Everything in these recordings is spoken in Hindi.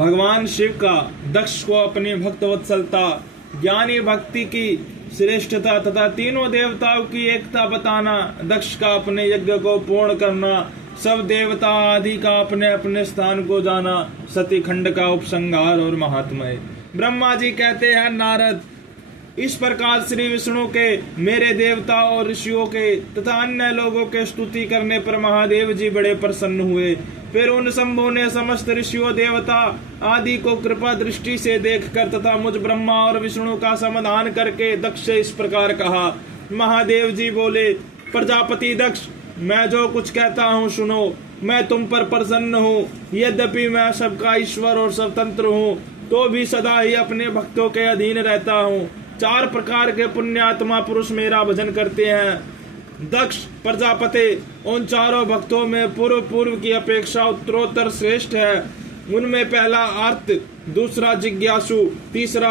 भगवान शिव का दक्ष को अपनी भक्त वत्सलता, ज्ञानी भक्ति की श्रेष्ठता तथा तीनों देवताओं की एकता बताना, दक्ष का अपने यज्ञ को पूर्ण करना, सब देवता आदि का अपने अपने स्थान को जाना, सती खंड का उपसंहार और महात्म्य। ब्रह्मा जी कहते हैं, नारद, इस प्रकार श्री विष्णु के, मेरे देवता और ऋषियों के तथा अन्य लोगों के स्तुति करने पर महादेव जी बड़े प्रसन्न हुए। फिर उन शंभु ने समस्त ऋषियों देवता आदि को कृपा दृष्टि से देखकर तथा मुझ ब्रह्मा और विष्णु का समाधान करके दक्ष से इस प्रकार कहा। महादेव जी बोले, प्रजापति दक्ष, मैं जो कुछ कहता हूँ सुनो। मैं तुम पर प्रसन्न हूँ। यद्यपि मैं सबका ईश्वर और स्वतंत्र हूँ, तो भी सदा ही अपने भक्तों के अधीन रहता हूँ। 4 प्रकार के पुण्यात्मा पुरुष मेरा भजन करते हैं। दक्ष प्रजापति उन चारों भक्तों में पूर्व की अपेक्षा उत्तरोत्तर श्रेष्ठ है। उनमें पहला आर्त, दूसरा जिज्ञासु, तीसरा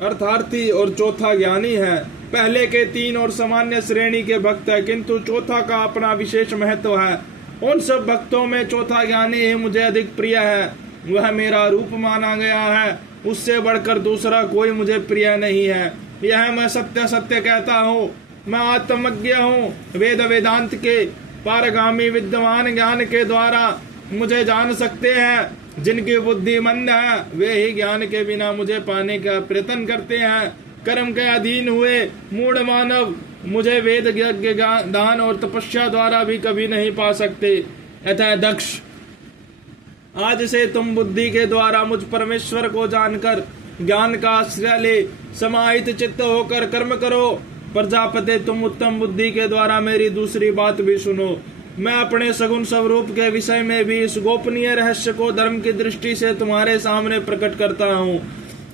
अर्थार्थी और चौथा ज्ञानी है। पहले के 3 और सामान्य श्रेणी के भक्त है, किंतु चौथा का अपना विशेष महत्व है। उन सब भक्तों में चौथा ज्ञानी ही मुझे अधिक प्रिय है। वह मेरा रूप माना गया है, उससे बढ़कर दूसरा कोई मुझे प्रिय नहीं है। यह मैं सत्य सत्य कहता हूँ। मैं आत्मज्ञ हूँ। वेद वेदांत के पारगामी विद्वान ज्ञान के द्वारा मुझे जान सकते हैं। जिनकी बुद्धि मंद है, वे ही ज्ञान के बिना मुझे पाने का प्रयत्न करते हैं। कर्म के अधीन हुए मूढ़ मानव मुझे वेद यज्ञ दान और तपस्या द्वारा भी कभी नहीं पा सकते। अतः दक्ष, आज से तुम बुद्धि के द्वारा मुझ परमेश्वर को जानकर ज्ञान का आश्रय ले समाहित चित्त होकर कर्म करो। प्रजापति, तुम उत्तम बुद्धि के द्वारा मेरी दूसरी बात भी सुनो। मैं अपने सगुण स्वरूप के विषय में भी इस गोपनीय रहस्य को धर्म की दृष्टि से तुम्हारे सामने प्रकट करता हूँ।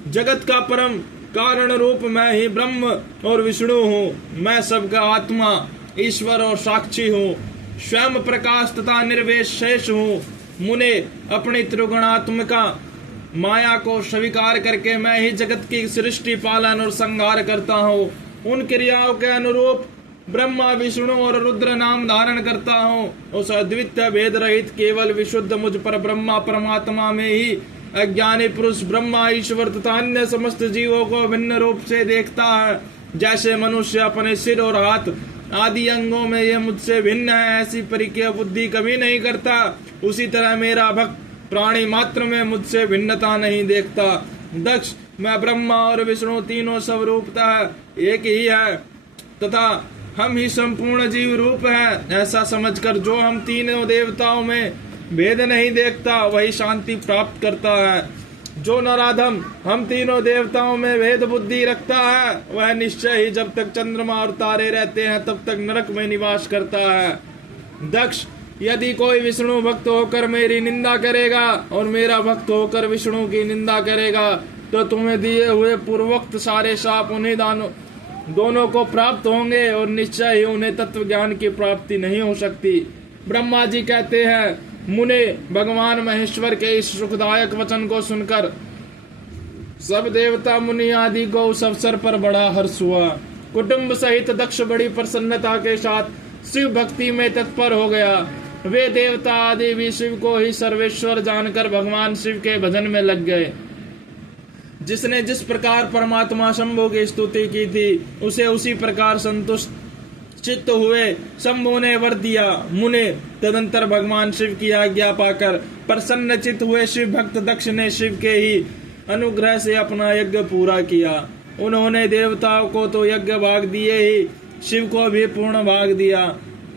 जगत का परम कारण रूप मैं ही ब्रह्म और विष्णु हूँ। मैं सबका आत्मा, ईश्वर और साक्षी हूँ। स्वयं प्रकाश तथा निर्वेश शेष हूँ। मुने, अपनी त्रिगुणात्मिका माया को स्वीकार करके मैं ही जगत की सृष्टि, पालन और संहार करता हूँ। उन क्रियाओं के अनुरूप ब्रह्मा, विष्णु और रुद्र नाम धारण करता हूँ। उस अद्वितीय भेद रहित केवल विशुद्ध मुझ पर ब्रह्मा परमात्मा में ही अज्ञानी पुरुष ब्रह्मा, ईश्वर तथा अन्य समस्त जीवों को भिन्न रूप से देखता है। जैसे मनुष्य अपने सिर और हाथ आदि अंगों में ये मुझसे भिन्न है, ऐसी परिकीय बुद्धि कभी नहीं करता। उसी तरह मेरा भक्त प्राणी मात्र में मुझसे भिन्नता नहीं देखता। दक्ष, मैं ब्रह्मा और विष्णु तीनों स्वरूपतः एक ही है तथा हम ही संपूर्ण जीव रूप है। ऐसा समझकर जो हम तीनों देवताओं में भेद नहीं देखता, वही शांति प्राप्त करता है। जो नराधम हम तीनों देवताओं में भेद बुद्धि रखता है, वह निश्चय ही जब तक चंद्रमा और तारे रहते हैं तब तक नरक में निवास करता है। दक्ष, यदि कोई विष्णु भक्त होकर मेरी निंदा करेगा और मेरा भक्त होकर विष्णु की निंदा करेगा, तो तुम्हें दिए हुए पूर्वोक्त सारे शाप उन्हीं दोनों को प्राप्त होंगे और निश्चय ही उन्हें तत्व ज्ञान की प्राप्ति नहीं हो सकती। ब्रह्मा जी कहते हैं, मुने, भगवान महेश्वर के इस सुखदायक वचन को सुनकर सब देवता मुनि आदि को उस अवसर पर बड़ा हर्ष हुआ। कुटुंब सहित दक्ष बड़ी प्रसन्नता के साथ शिव भक्ति में तत्पर हो गया। वे देवता आदि भी शिव को ही सर्वेश्वर जानकर भगवान शिव के भजन में लग गए। जिसने जिस प्रकार परमात्मा शंभु की स्तुति की थी, उसे उसी प्रकार संतुष्ट चित्त हुए शंभु ने वर दिया। मुने, तदंतर भगवान शिव की आज्ञा पाकर प्रसन्न चित्त हुए शिव भक्त दक्ष ने शिव के ही अनुग्रह से अपना यज्ञ पूरा किया। उन्होंने देवताओं को तो यज्ञ भाग दिए ही, शिव को भी पूर्ण भाग दिया,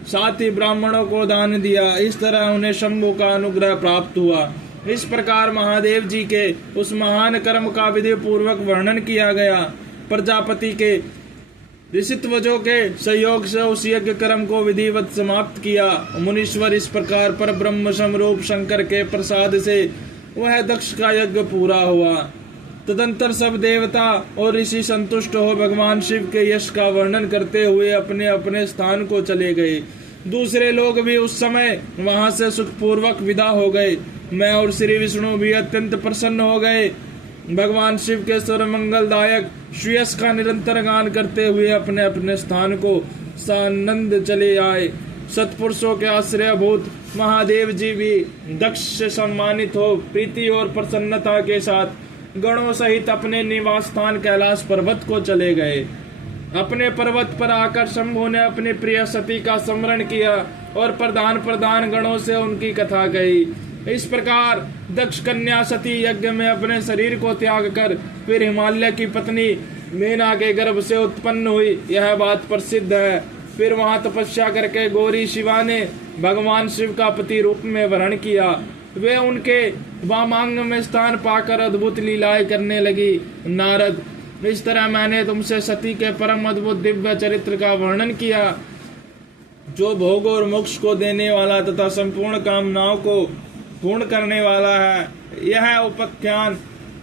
साथ ही ब्राह्मणों को दान दिया। इस तरह उन्हें शंभु का अनुग्रह प्राप्त हुआ। इस प्रकार महादेव जी के उस महान कर्म का विधि पूर्वक वर्णन किया गया। प्रजापति के ऋषित्वजों के सहयोग से उस यज्ञ कर्म को विधिवत समाप्त किया। मुनीश्वर इस प्रकार पर ब्रह्म समरूप शंकर के प्रसाद से वह दक्ष का यज्ञ पूरा हुआ। तदंतर सब देवता और ऋषि संतुष्ट हो भगवान शिव के यश का वर्णन करते हुए अपने अपने स्थान को चले गए। दूसरे लोग भी उस समय वहां से सुखपूर्वक विदा हो गए। मैं और श्री विष्णु भी अत्यंत प्रसन्न हो गए। भगवान शिव के सर्व मंगलदायक श्रेयस का निरंतर गान करते हुए अपने अपने स्थान को सानंद चले आए। सत्पुरुषों के आश्रयभूत महादेव जी भी दक्ष से सम्मानित हो प्रीति और प्रसन्नता के साथ गणों सहित अपने निवास स्थान कैलाश पर्वत को चले गए। अपने पर्वत पर आकर शंभु ने अपनी प्रिय सती का स्मरण किया और प्रधान गणों से उनकी कथा कही। इस प्रकार दक्ष कन्या सती यज्ञ में अपने शरीर को त्याग कर फिर हिमालय की पत्नी मीना के गर्भ से उत्पन्न हुई, यह बात प्रसिद्ध है। फिर वहां तपस्या करके गौरी शिवा ने भगवान शिव का पति रूप में वरण किया। वे उनके वामांग में स्थान पाकर अद्भुत लीलाएं करने लगी। नारद, इस तरह मैंने तुमसे सती के परम अद्भुत दिव्य चरित्र का वर्णन किया, जो भोग और मोक्ष को देने वाला तथा संपूर्ण कामनाओं को पूर्ण करने वाला है। यह उपाख्यान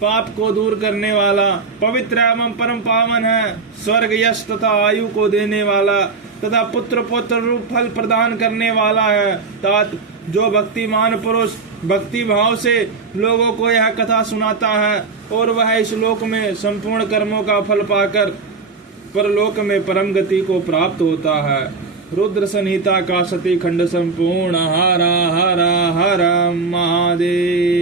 पाप को दूर करने वाला, पवित्र एवं परम पावन है। स्वर्ग यश तथा आयु को देने वाला तथा पुत्र रूप फल प्रदान करने वाला है। तात जो भक्तिमान पुरुष भक्ति भाव से लोगों को यह कथा सुनाता है और वह इस लोक में संपूर्ण कर्मों का फल पाकर परलोक में परम गति को प्राप्त होता है। रुद्र संहिता का सती खंड संपूर्ण। हर हर हर महादेव।